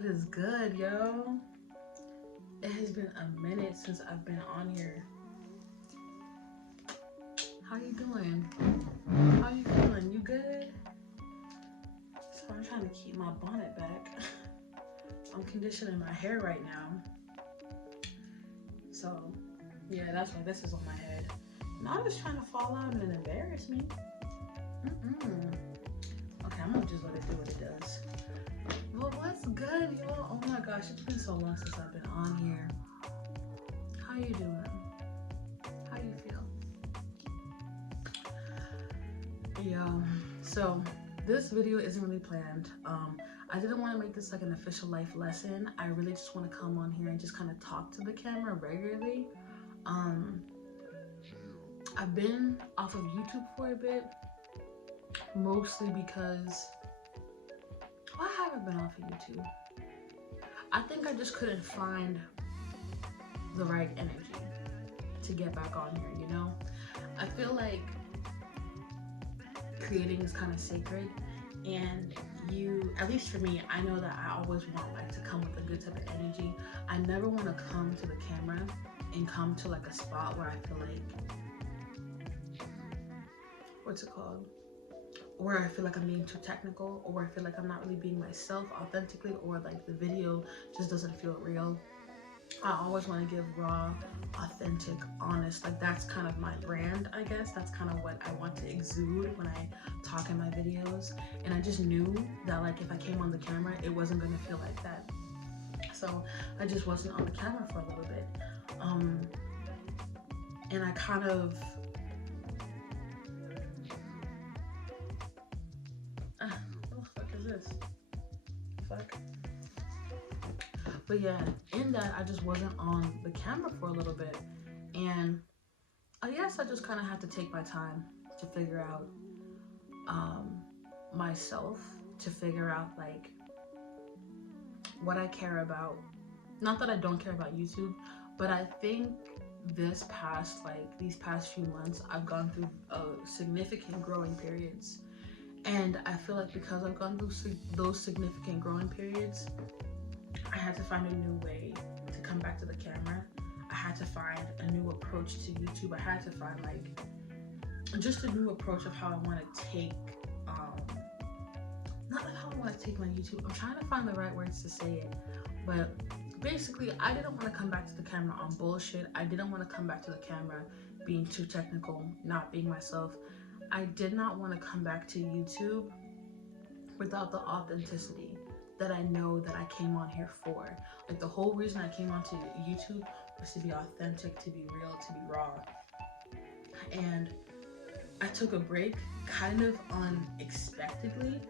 What is good, yo? It has been a minute since I've been on here. How you doing? How you feeling? You good? So I'm trying to keep my bonnet back. I'm conditioning my hair right now. So, yeah, that's why this is on my head. Not just trying to fall out and embarrass me. Okay, I'm gonna just let it do what it does. Well, what's good, y'all? Oh my gosh, it's been so long since I've been on here. How you doing? How you feel? Yo, so this video isn't really planned. I didn't want to make this like an official life lesson. I really just want to come on here and just kind of talk to the camera regularly. I've been off of YouTube for a bit, mostly because I haven't been off of YouTube. I think I just couldn't find the right energy to get back on here, you know? I feel like creating is kind of sacred, and you, at least for me, I know that I always want like to come with a good type of energy. I never want to come to the camera and come to like a spot where I feel like, what's it called? Where I feel like I'm being too technical, or where I feel like I'm not really being myself authentically, or like the video just doesn't feel real. I always want to give raw, authentic, honest, like that's kind of my brand, I guess. That's kind of what I want to exude when I talk in my videos. And I just knew that like if I came on the camera, it wasn't going to feel like that. So I just wasn't on the camera for a little bit. And I kind of, what the fuck is this? Fuck. But yeah, in that I just wasn't on the camera for a little bit, and I guess I just kind of had to take my time to figure out myself, to figure out like what I care about. Not that I don't care about YouTube, but I think these past few months I've gone through significant growing periods, and I feel like because I've gone through those significant growing periods, I had to find a new way to come back to the camera. I had to find a new approach to YouTube. I had to find like just a new approach of how I want to take, not like how I want to take my YouTube. I'm trying to find the right words to say it, but basically I didn't want to come back to the camera on bullshit. I didn't want to come back to the camera being too technical, not being myself. I did not want to come back to YouTube without the authenticity that I know that I came on here for. Like the whole reason I came onto YouTube was to be authentic, to be real, to be raw. And I took a break kind of unexpectedly.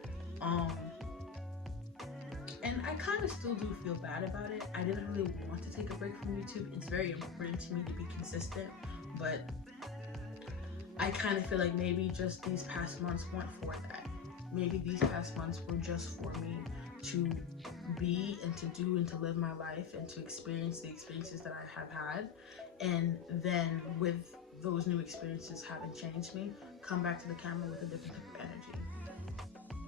And I kind of still do feel bad about it. I didn't really want to take a break from YouTube. It's very important to me to be consistent, but I kind of feel like maybe just these past months weren't for that. Maybe these past months were just for me to be and to do and to live my life and to experience the experiences that I have had, and then with those new experiences having changed me, come back to the camera with a different type of energy.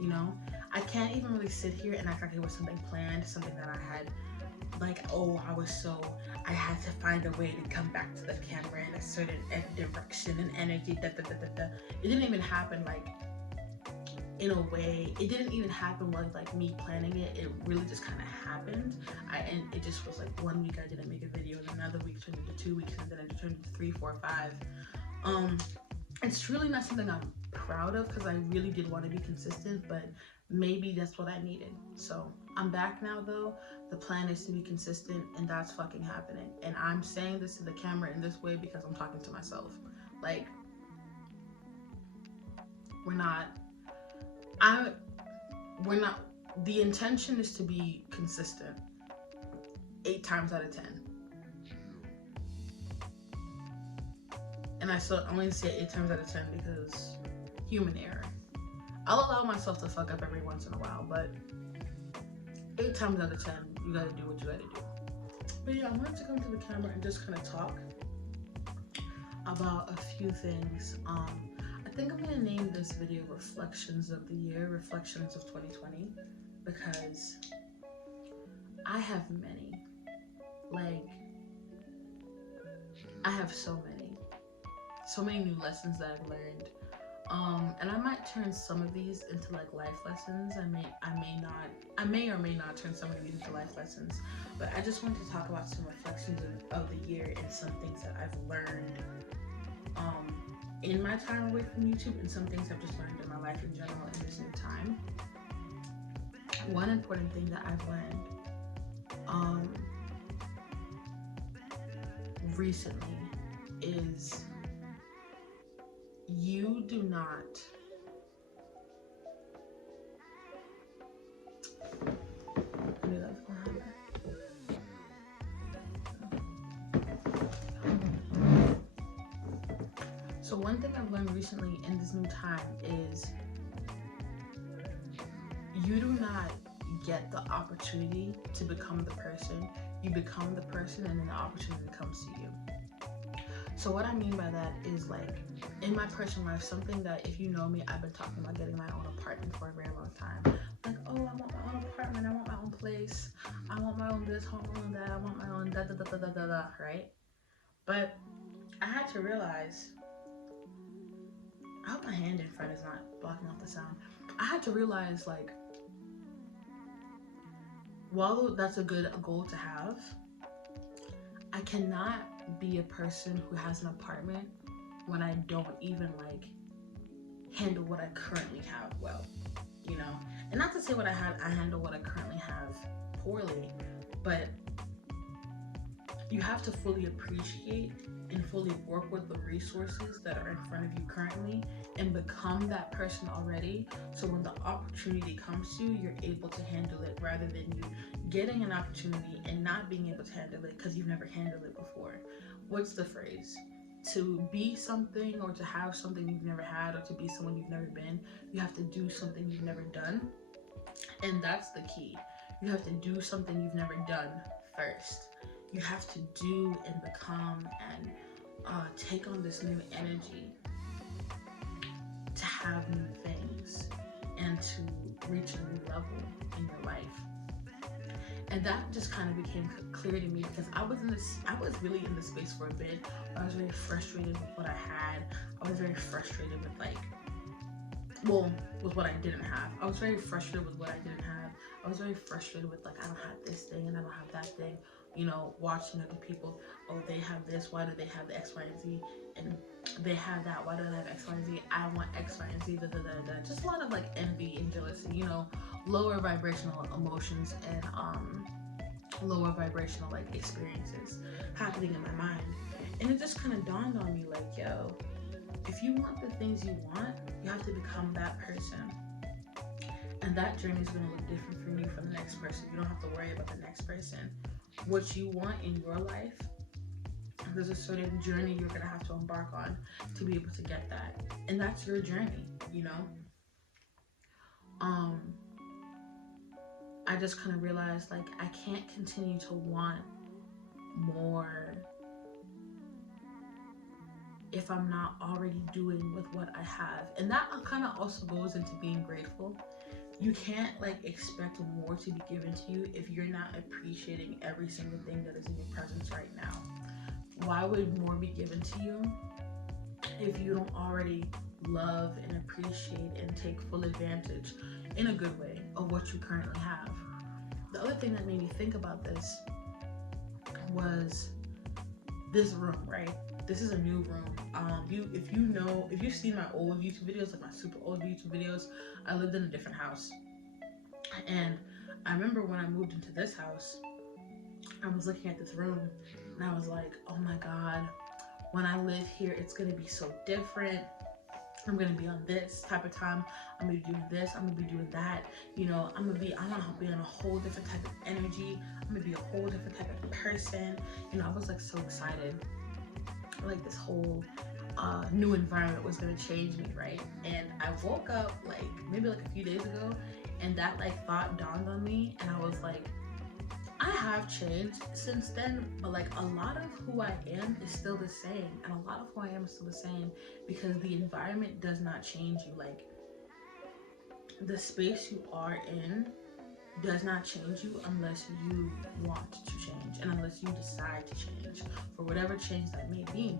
You know, I can't even really sit here and act like it was something planned, something that I had like, oh, I had to find a way to come back to the camera in a certain direction and energy. It didn't even happen like in a way. It didn't even happen with like me planning it. It really just kind of happened. And it just was like 1 week I didn't make a video, and another week turned into 2 weeks, and then it turned into 3, 4, 5. It's really not something I'm proud of, because I really did want to be consistent, but maybe that's what I needed. So I'm back now though. The plan is to be consistent, and that's fucking happening. And I'm saying this to the camera in this way because I'm talking to myself. Like, the intention is to be consistent 8 times out of 10. And I still only say 8 times out of 10 because human error. I'll allow myself to fuck up every once in a while, but 8 times out of 10, you gotta do what you gotta do. But yeah, I wanted to come to the camera and just kind of talk about a few things. I think I'm gonna name this video Reflections of the Year, Reflections of 2020, because I have many. Like, I have so many new lessons that I've learned. And I might turn some of these into like life lessons. I may or may not turn some of these into life lessons. But I just want to talk about some reflections of the year and some things that I've learned in my time away from YouTube, and some things I've just learned in my life in general in this new time. One important thing that I've learned recently is you do not So one thing I've learned recently in this new time is you do not get the opportunity to become the person. You become the person, and then the opportunity comes to you. So what I mean by that is, like, in my personal life, something that, if you know me, I've been talking about getting my own apartment for a very long time. Like, oh, I want my own apartment, I want my own place, I want my own this, I want my own that, I want my own da da da da da da da, right? But I had to realize, I hope my hand in front is not blocking off the sound. I had to realize, like, while that's a good goal to have, I cannot be a person who has an apartment when I don't even like handle what I currently have well, you know? And not to say I handle what I currently have poorly, but you have to fully appreciate and fully work with the resources that are in front of you currently and become that person already, so when the opportunity comes to you, you're able to handle it, rather than you getting an opportunity and not being able to handle it because you've never handled it before. What's the phrase? To be something or to have something you've never had, or to be someone you've never been, you have to do something you've never done. And that's the key. You have to do something you've never done first. You have to do and become and take on this new energy to have new things and to reach a new level in your life. And that just kind of became clear to me because I was really in this space for a bit. I was very frustrated with what I had. I was very frustrated with with what I didn't have. I was very frustrated with what I didn't have. I was very frustrated with, like, I don't have this thing and I don't have that thing. You know, watching other people, oh, they have this, why do they have the X, Y, and Z? And they have that, why do they have X, Y, and Z? I want X, Y, and Z, da, da, da, da. Just a lot of, like, envy and jealousy, you know, lower vibrational emotions and lower vibrational, like, experiences happening in my mind. And it just kind of dawned on me, like, yo, if you want the things you want, you have to become that person. And that journey is going to look different from you from the next person. You don't have to worry about the next person. What you want in your life, there's a certain journey you're going to have to embark on to be able to get that. And that's your journey, you know? I just kind of realized, like, I can't continue to want more if I'm not already doing with what I have. And that kind of also goes into being grateful. You can't, like, expect more to be given to you if you're not appreciating every single thing that is in your presence right now. Why would more be given to you if you don't already love and appreciate and take full advantage, in a good way, of what you currently have? The other thing that made me think about this was this room, right? This is a new room. If you've seen my old YouTube videos, like my super old YouTube videos, I lived in a different house. And I remember when I moved into this house, I was looking at this room and I was like, oh my God, when I live here, it's gonna be so different. I'm gonna be on this type of time. I'm gonna be doing this. I'm gonna be doing that. You know, I'm gonna be on a whole different type of energy. I'm gonna be a whole different type of person. You know, I was like so excited. Like this whole new environment was gonna change me, right? And I woke up like maybe like a few days ago, and that like thought dawned on me, and I was like, I have changed since then, but like a lot of who I am is still the same, and a lot of who I am is still the same because the environment does not change you. Like the space you are in does not change you unless you want to change and unless you decide to change for whatever change that may be.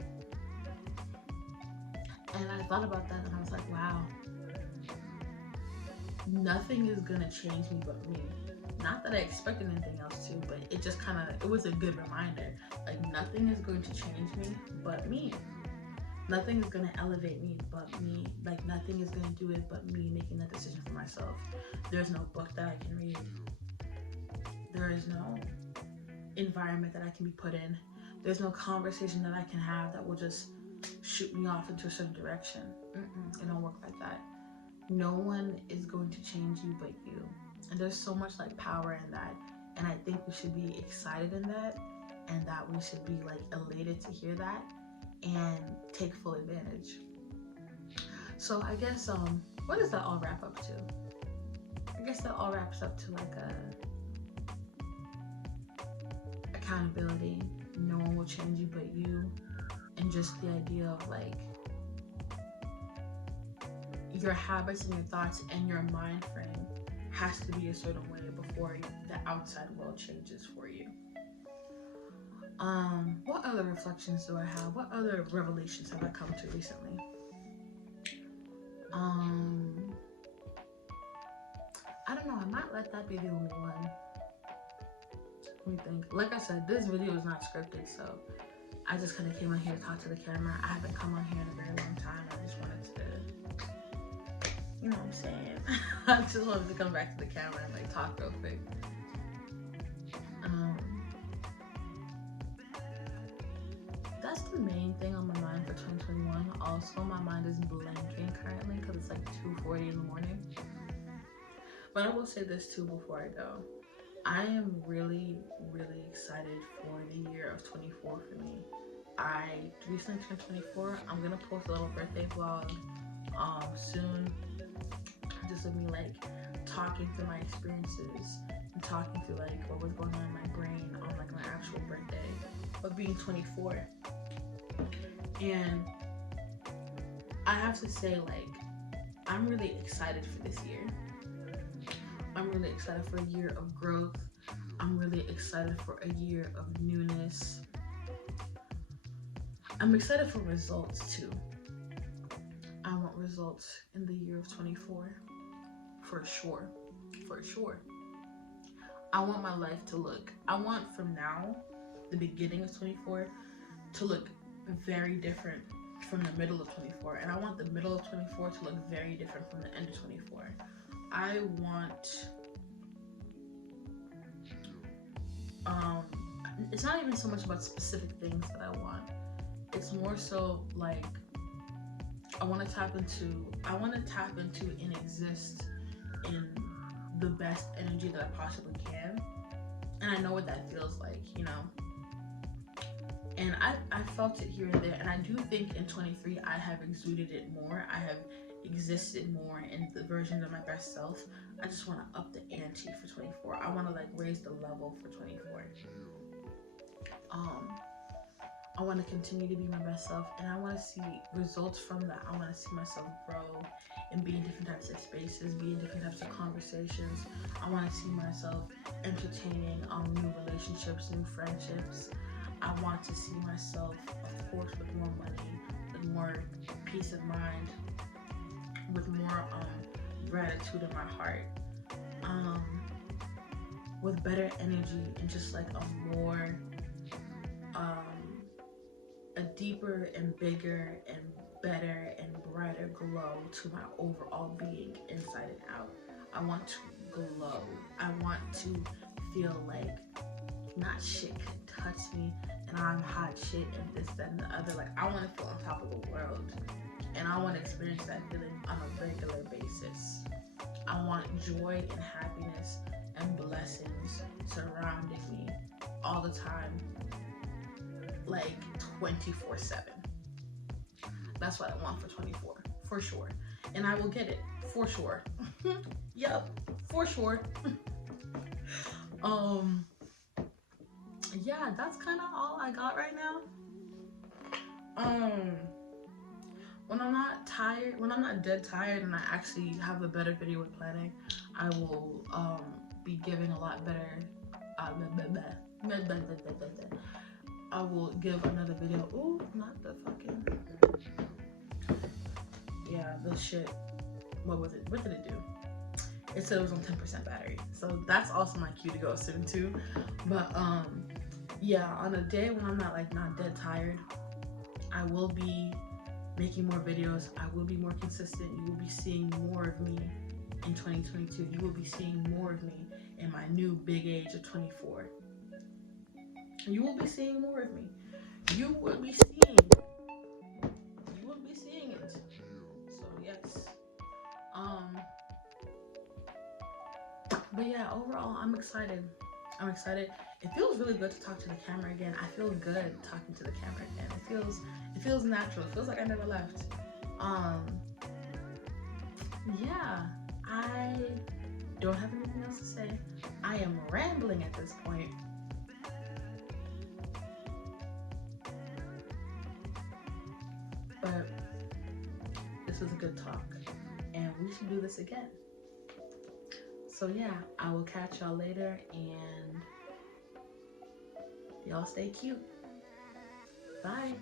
And I thought about that and I was like, wow, nothing is gonna change me but me. Not that I expected anything else to, but it just kind of, it was a good reminder. Like, nothing is going to change me but me. Nothing is going to elevate me but me. Like, nothing is going to do it but me making that decision for myself. There's no book that I can read. There is no environment that I can be put in. There's no conversation that I can have that will just shoot me off into a certain direction. It don't work like that. No one is going to change you but you. And there's so much like power in that. And I think we should be excited in that, and that we should be like elated to hear that and take full advantage. So I guess what does that all wrap up to? I guess that all wraps up to like accountability. No one will change you but you. And just the idea of like your habits and your thoughts and your mind frame has to be a certain way before the outside world changes for you. What other reflections do I have? What other revelations have I come to recently? I don't know, I might let that be the only one. Let me think. Like I said, this video is not scripted, so I just kind of came on here to talk to the camera. I haven't come on here in a very long time. I just wanted to, you know what I'm saying? I just wanted to come back to the camera and like talk real quick. That's the main thing on my mind for 2021. Also, my mind is blanking currently because it's like 2:40 in the morning. But I will say this too before I go. I am really, really excited for the year of 24 for me. I recently turned 24. I'm gonna post a little birthday vlog soon. Just of me like talking through my experiences and talking through like what was going on in my brain on like my actual birthday of being 24. And I have to say, like, I'm really excited for this year. I'm really excited for a year of growth. I'm really excited for a year of newness. I'm excited for results too. I want results in the year of 24. For sure. For sure. I want my life to look, I want from now, the beginning of 24, to look very different from the middle of 24. And I want the middle of 24 to look very different from the end of 24. I want, it's not even so much about specific things that I want. It's more so like, I want to tap into and exist in the best energy that I possibly can. And I know what that feels like, you know. And I felt it here and there. And I do think in 23, I have exuded it more. I have existed more in the version of my best self. I just want to up the ante for 24. I want to like raise the level for 24. I want to continue to be my best self, and I want to see results from that. I want to see myself grow and be in different types of spaces, be in different types of conversations. I want to see myself entertaining new relationships, new friendships. I want to see myself, of course, with more money, with more peace of mind, with more gratitude in my heart, with better energy, and just like a more a deeper and bigger and better and brighter glow to my overall being inside and out. I want to glow. I want to feel like not shit can touch me and I'm hot shit and this, that, and the other. Like, I want to feel on top of the world, and I want to experience that feeling on a regular basis. I want joy and happiness and blessings surrounding me all the time, like 24/7. That's what I want for 24, for sure. And I will get it, for sure. Yep, for sure. Yeah, that's kind of all I got right now. When I'm not tired, when I'm not dead tired and I actually have a better video with planning, I will be giving a lot better. I will give another video. Ooh, not the fucking. Yeah, the shit. What was it? What did it do? It said it was on 10% battery. So that's also my cue to go soon too. But yeah, on a day when I'm not dead tired, I will be making more videos. I will be more consistent. You will be seeing more of me in 2022. You will be seeing more of me in my new big age of 24. You will be seeing more of me. You will be seeing it. So yes. But yeah, overall I'm excited. It feels really good to talk to the camera again. I feel good talking to the camera again. It feels natural. It feels like I never left. Yeah, I don't have anything else to say. I am rambling at this point. But this was a good talk, and we should do this again. So yeah, I will catch y'all later, and y'all stay cute. Bye.